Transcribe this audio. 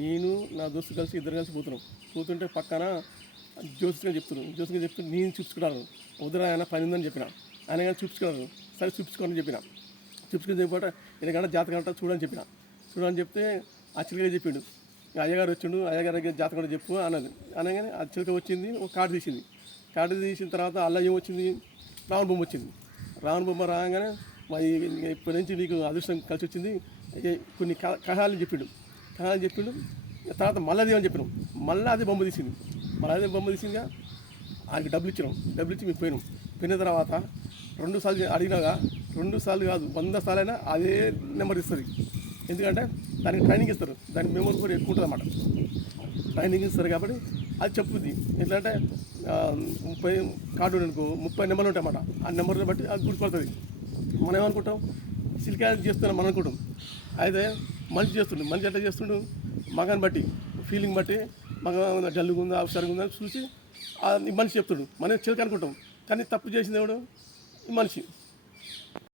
నేను నా దోస్తు కలిసి ఇద్దరు కలిసి పోతుంటే పక్కన జ్యోతిష్గా చెప్తే నేను చూపించుకున్నాను. వద్దురా ఆయన పని ఉందని చెప్పిన. ఆయన కానీ చూపించుకున్నాను. సరే చూపించుకోని చెప్పిన. చూపించుకొని చెప్పిపోతే ఎందుకంటే జాతకం అంటా చూడని చెప్తే ఆ చిలుక చెప్పిండు. అయ్యగారు వచ్చిండు, అయ్యగారి జాతకం చెప్పు అన్నది. అనగానే ఆ చిలుక వచ్చింది, ఒక కార్డు తీసింది. కార్డు తీసిన తర్వాత అల్ల ఏం వచ్చింది, రావణ బొమ్మ వచ్చింది. రావణ బొమ్మ రాగానే ఇప్పటి నుంచి నీకు అదృష్టం కలిసి వచ్చింది, కొన్ని కహాలు చెప్పిండు. తర్వాత మళ్ళీ అని చెప్పినాం. మళ్ళీ అదే బొమ్మ తీసిందిగా ఆయనకి డబ్బులు ఇచ్చి మేము పోయిన తర్వాత 2 సార్లు అడిగినాగా 2 సార్లు కాదు 100 సార్లు అయినా అదే నెంబర్ ఇస్తుంది. ఎందుకంటే దానికి ట్రైనింగ్ ఇస్తారు, దానికి మెమరీ కూడా ఎక్కువ ఉంటుంది అన్నమాట. ట్రైనింగ్ ఇస్తారు కాబట్టి అది చెప్పుద్ది. ఎట్లా అంటే 30 కార్డు అనుకో 30 నెంబర్లు ఉంటాయి అన్నమాట. ఆ నెంబర్ని బట్టి అది గుర్తుపడుతుంది. మనం ఏమనుకుంటాం, సిలికా చేస్తున్నాం మనం అనుకుంటాం. అయితే మనిషి ఎట్లా చేస్తుండు, మగాన్ని బట్టి ఫీలింగ్ బట్టి మగ జల్లుగా ఉందా అవసరంగా ఉందా చూసి మనిషి చెప్తాడు. మనం చిలక అనుకుంటాం, కానీ తప్పు చేసింది ఎవడు, మనిషి.